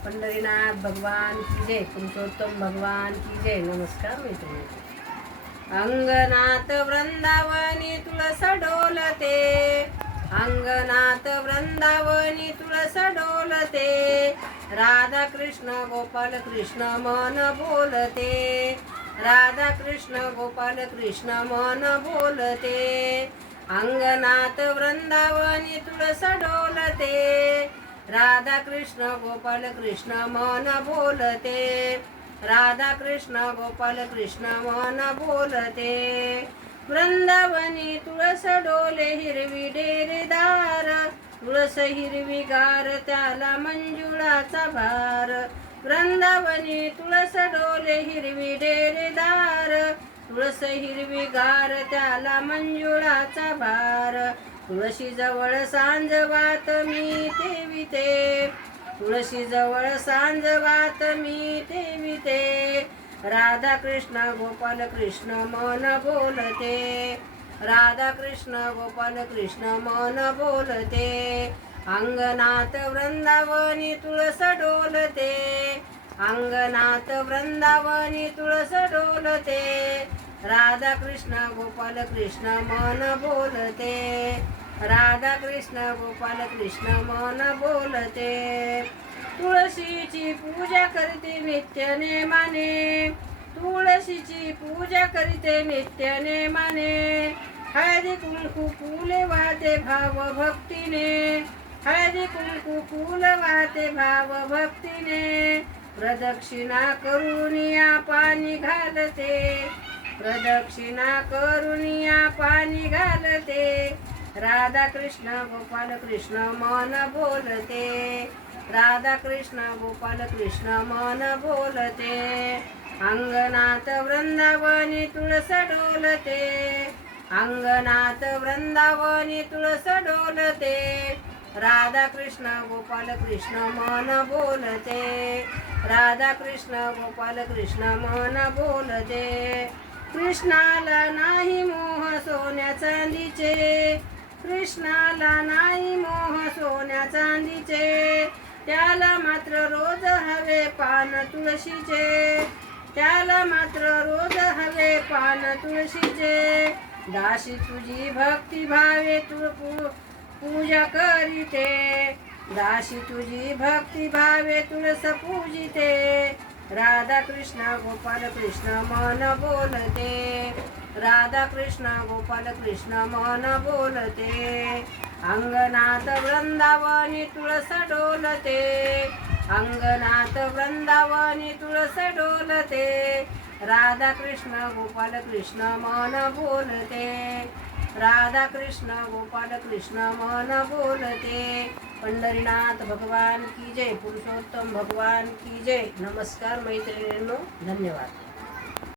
पंढरीनाथ भगवान की जय, पुरुषोत्तम भगवान की जय. नमस्कार मैत्रिणी. अंगनाथ वृंदावनी तुळस डोलते, अंगनाथ वृंदावनी तुळस डोलते, राधा कृष्ण गोपाल कृष्ण मन बोलते, राधा कृष्ण गोपाल कृष्ण मन बोलते. अंगनाथ वृंदावनी तुळस डोलते, राधा कृष्ण गोपाल कृष्ण मन बोलते, राधा कृष्ण गोपाल कृष्ण मन बोलते. वृंदावनी तुळस डोले हिरवी डेरेदार, तुळस हिरवी गार त्याला मंजुळाचा भार. वृंदावनी तुळस डोले हिरवी डेरेदार, तुळस हिरवी गार त्याला मंजुळाचा भार. तुळशी जवळ सांजवात मी ठेविते, तुळशी जवळ सांजवात मी ठेविते, राधा कृष्ण गोपाल कृष्ण मन बोलते, राधा कृष्ण गोपाल कृष्ण मन बोलते. अंगनाथ वृंदावनी तुळस डोलते, अंगनाथ वृंदावनी तुळस डोलते, राधा कृष्ण गोपाल कृष्ण मन बोलते, राधा कृष्ण गोपाल कृष्ण मन बोलते. तुळशीची पूजा करते नित्य नेमाने, तुळशीची पूजा करते नित्य नेमाने, हळदी कुंकू फुले वाहते भाव भक्तीने, हळदी कुंकू फुल वाहते भाव भक्तीने. प्रदक्षिणा करून या पाणी घालते, प्रदक्षिणा करून या पाणी घालते, राधा कृष्ण गोपाल कृष्ण मन बोलते, राधा कृष्ण गोपाल कृष्ण मन बोलते. अंगनाथ वृंदावनी तुळस डोलते, अंगनाथ वृंदावनी तुळस डोलते, राधा कृष्ण गोपाल कृष्ण मन बोलते, राधा कृष्ण गोपाल कृष्ण मन बोलते. कृष्णाला नाही मोह सोन्या चांदीचे, कृष्णाला नाही मोह सोन्या चांदीचे, त्याला मात्र रोज हवे पान तुळशीचे, त्याला मात्र रोज हवे पान तुळशीचे. दासी तुझी भक्ती भावे तू पूजा करीते, दासी तुझी भक्ती भावे तुळस पूजिते, राधा कृष्ण गोपाल कृष्ण मन बोलते, राधा कृष्ण गोपाल कृष्ण मन बोलते. अंगनाथ वृंदावनी तुळस डोलते, अंगनाथ वृंदावनी तुळस डोलते, राधा कृष्ण गोपाल कृष्ण मन बोलते, राधा कृष्ण गोपाल कृष्ण मन बोलते. पंढरीनाथ भगवान की जय, पुरुषोत्तम भगवान की जय. नमस्कार मैत्रिणींनो, धन्यवाद.